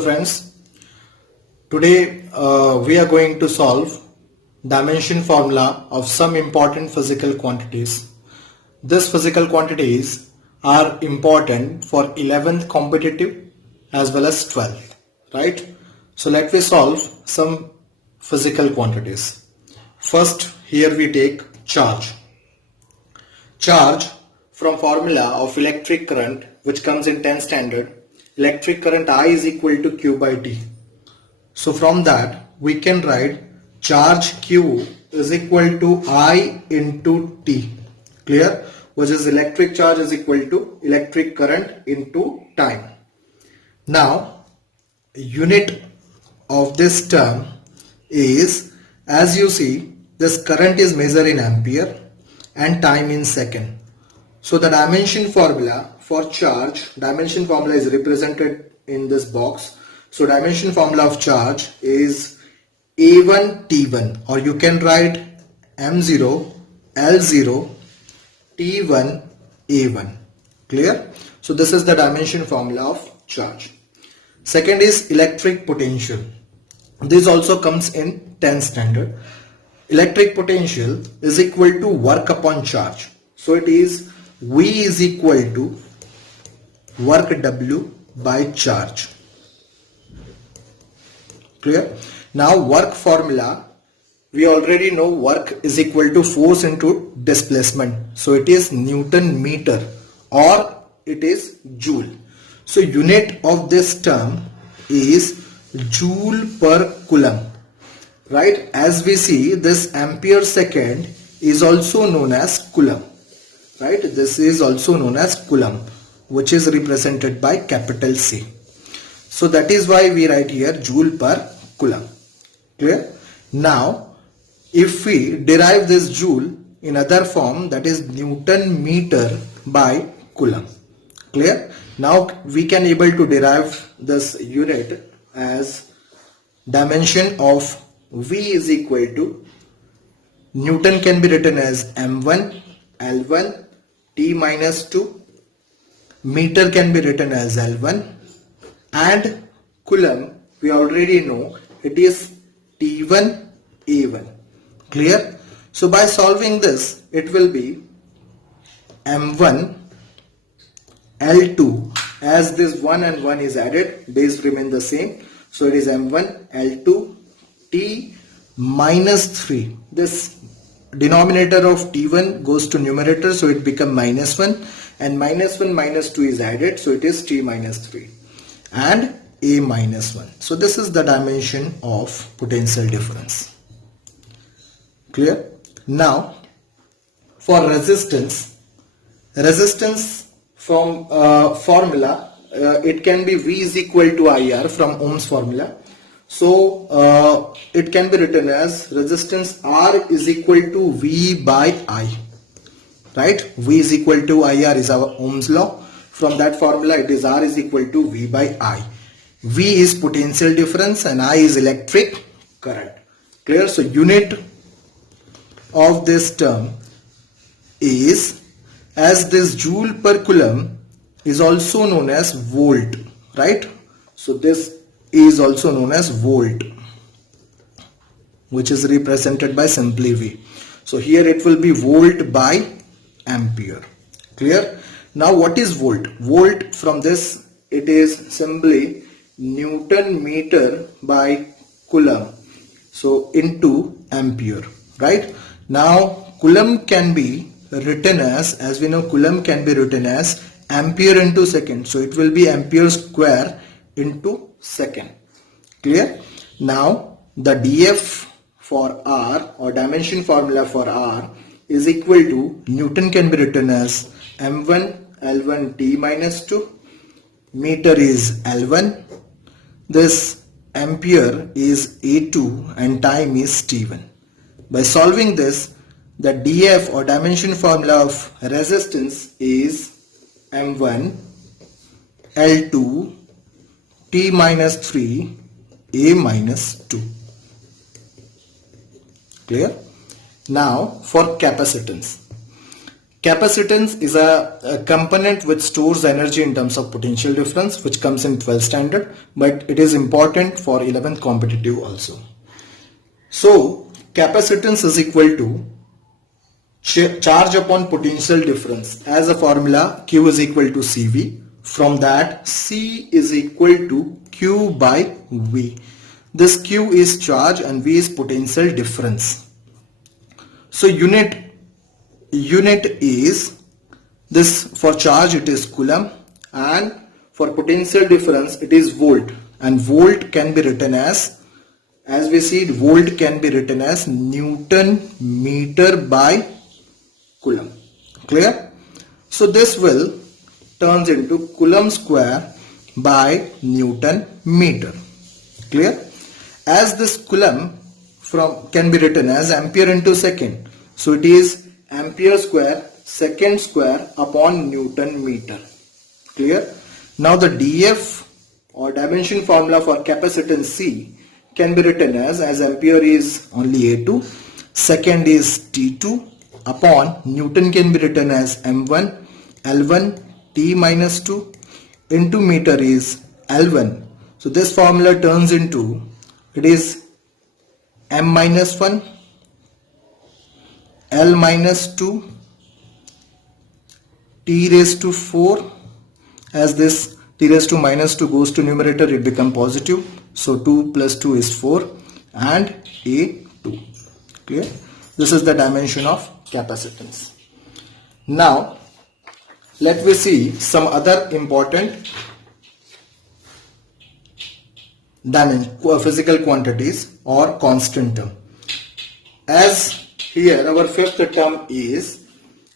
friends, today we are going to solve dimension formula of some important physical quantities. These physical quantities are important for 11th competitive as well as 12th, right? So let me solve some physical quantities. First, here we take charge. Charge from formula of electric current, which comes in 10th standard. Electric current I is equal to Q by T. So from that we can write charge Q is equal to I into T. Clear? Which is electric charge is equal to electric current into time. Now unit of this term is, as you see, this current is measured in ampere and time in second. So the dimension formula for charge, dimension formula is represented in this box. So dimension formula of charge is A1 T1, or you can write M0 L0 T1 A1. Clear? So this is the dimension formula of charge. Second is electric potential. This also comes in 10th standard. Electric potential is equal to work upon charge. So it is V is equal to work W by charge. Clear? Now work formula, we already know work is equal to force into displacement. So it is Newton meter or it is joule. So unit of this term is joule per coulomb. Right? As we see, this ampere second is also known as coulomb. Right? This is also known as coulomb, which is represented by capital C. So that is why we write here joule per coulomb. Clear? Now, if we derive this joule in other form, that is Newton meter by coulomb. Clear? Now we can able to derive this unit as dimension of V is equal to, Newton can be written as M1 L1 T minus 2, meter can be written as L1, and coulomb we already know it is T1 A1. Clear? So by solving this, it will be M1 L2, as this 1 and 1 is added, base remain the same. So it is M1 L2 T minus 3. This denominator of T1 goes to numerator, so it becomes minus 1, and minus 1 minus 2 is added, so it is T minus 3 and A minus 1. So this is the dimension of potential difference. Clear? Now for resistance from formula, it can be V is equal to IR from Ohm's formula. So it can be written as resistance R is equal to V by I. Right? V is equal to IR is our Ohm's law. From that formula, it is R is equal to V by I. V is potential difference and I is electric current. Clear? So unit of this term is, as this joule per coulomb is also known as volt. Right? So this is also known as volt, which is represented by simply V. So here it will be volt by ampere. Clear? Now what is volt? Volt, from this it is simply Newton meter by coulomb, so into ampere. Right? Now coulomb can be written as we know, coulomb can be written as ampere into second, so it will be ampere square into second. Clear? Now the dF for R, or dimension formula for R, is equal to, Newton can be written as M1 L1 T minus 2, meter is L1, this ampere is A2 and time is T1. By solving this, the dF or dimension formula of resistance is M1 L2 T minus 3 A minus 2. Clear? Now for capacitance. Capacitance is a component which stores energy in terms of potential difference, which comes in 12th standard, but it is important for 11th competitive also. So capacitance is equal to charge upon potential difference. As a formula, Q is equal to CV. From that, C is equal to Q by V. This Q is charge and V is potential difference. So unit is this. For charge it is Coulomb, and for potential difference it is volt, and volt can be written as we see, volt can be written as Newton meter by Coulomb. Clear? So this will turns into Coulomb square by Newton meter. Clear? As this Coulomb can be written as ampere into second, so it is ampere square second square upon Newton meter. Clear? Now the dF or dimension formula for capacitance C can be written as ampere is only A2, second is T2 upon Newton can be written as M1, L1 T minus 2 into meter is L1. So this formula turns into, it is M minus 1, L minus 2, T raised to 4. As this T raised to minus 2 goes to numerator, it becomes positive. So 2 plus 2 is 4 and A2. Clear? This is the dimension of capacitance. Now let me see some other important physical quantities or constant term. As here our fifth term is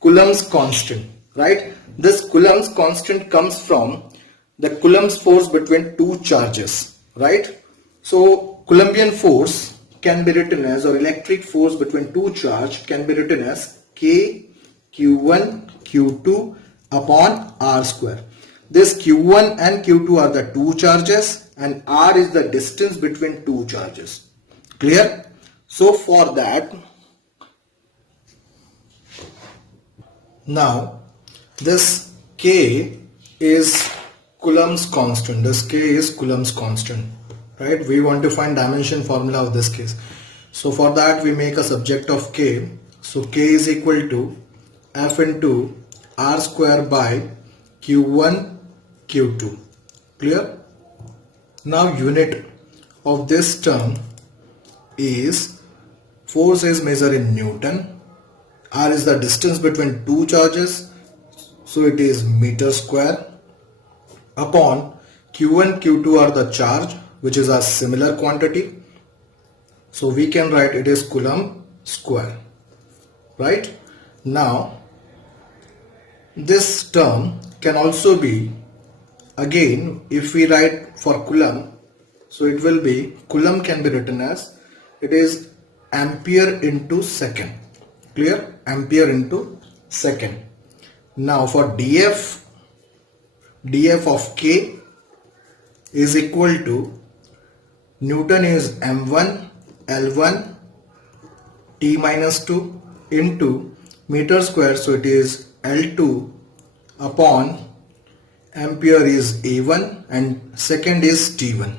Coulomb's constant, right? This Coulomb's constant comes from the Coulomb's force between two charges, right? So Coulombian force can be written as, or electric force between two charge can be written as K Q1 Q2 upon R square. This Q1 and Q2 are the two charges and R is the distance between two charges. Clear? So for that, now this K is Coulomb's constant. This K is Coulomb's constant, right? We want to find dimension formula of this case. So for that we make a subject of K. So K is equal to F into R square by Q1 Q2. Clear? Now unit of this term is, force is measured in Newton, R is the distance between two charges, so it is meter square, upon Q1 Q2 are the charge, which is a similar quantity, so we can write it is Coulomb square, right? Now this term can also be, again if we write for Coulomb, so it will be, Coulomb can be written as, it is ampere into second. Clear? Ampere into second. Now for dF of K is equal to, Newton is M1 L1 T minus 2 into meter square, so it is L2 upon ampere is A1 and second is T1.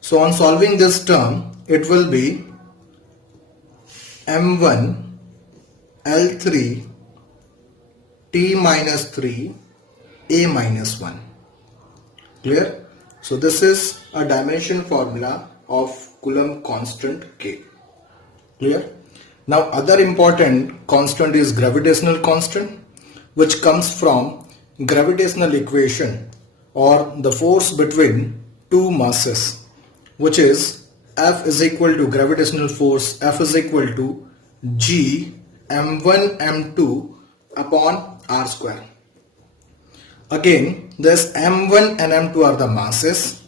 So on solving this term, it will be M1 L3 T minus 3 A minus 1. Clear? So this is a dimension formula of Coulomb constant K. Clear? Now other important constant is gravitational constant, which comes from gravitational equation or the force between two masses, which is F is equal to gravitational force, F is equal to G M1 M2 upon R square. Again, this M1 and M2 are the masses,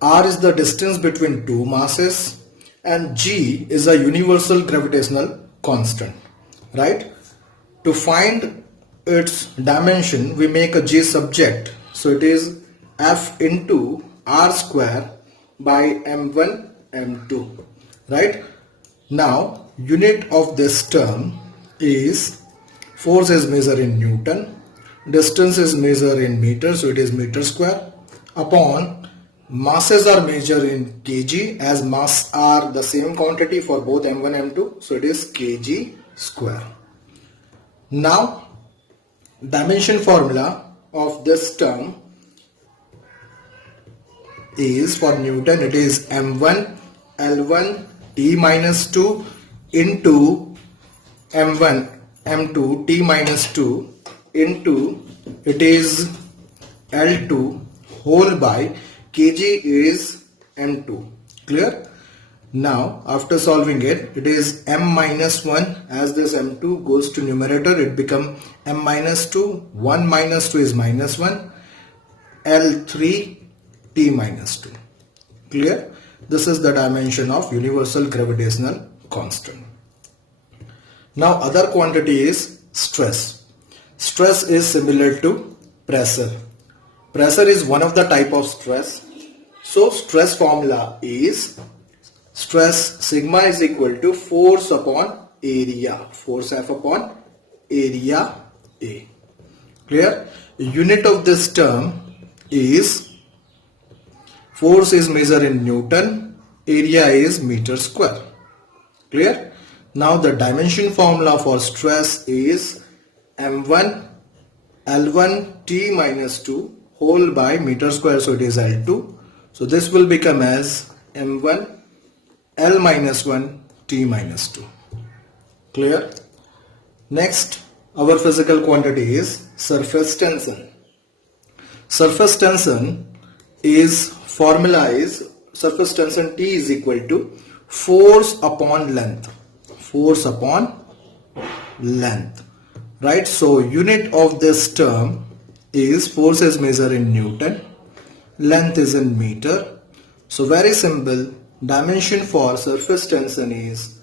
R is the distance between two masses, and G is a universal gravitational constant, right? To find its dimension, we make a G subject, so it is F into R square by M1 M2, right? Now unit of this term is force is measured in Newton, distance is measured in meter, so it is meter square, upon masses are measured in kg, as mass are the same quantity for both m1 m2, so it is kg square. Now dimension formula of this term is, for Newton it is m1 L1 T minus 2 into m1 m2 T minus 2 into it is L2 whole by kg is m2. Clear? Now after solving it, it is m minus 1, as this m2 goes to numerator it become m minus 2, 1 minus 2 is minus 1, L3 T minus 2. Clear? This is the dimension of universal gravitational constant. Now other quantity is stress. Stress is similar to pressure. Pressure is one of the type of stress. So stress formula is stress sigma is equal to force upon area. Force F upon area A. Clear? Unit of this term is, force is measured in Newton, area is meter square. Clear? Now the dimension formula for stress is m1 L1 T minus 2 whole by meter square, so it is L2. So this will become as m1 L minus 1 T minus 2. Clear? Next, our physical quantity is surface tension. Surface tension is, formula is surface tension T is equal to force upon length. Force upon length. Right? So unit of this term is, force is measured in Newton, length is in meter. So very simple, dimension for surface tension is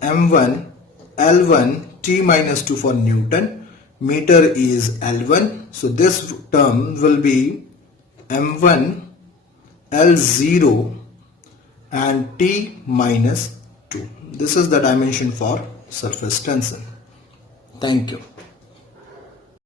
m1 L1 T minus 2 for Newton, meter is L1. So this term will be m1 L0 and T minus 2. This is the dimension for surface tension. Thank you.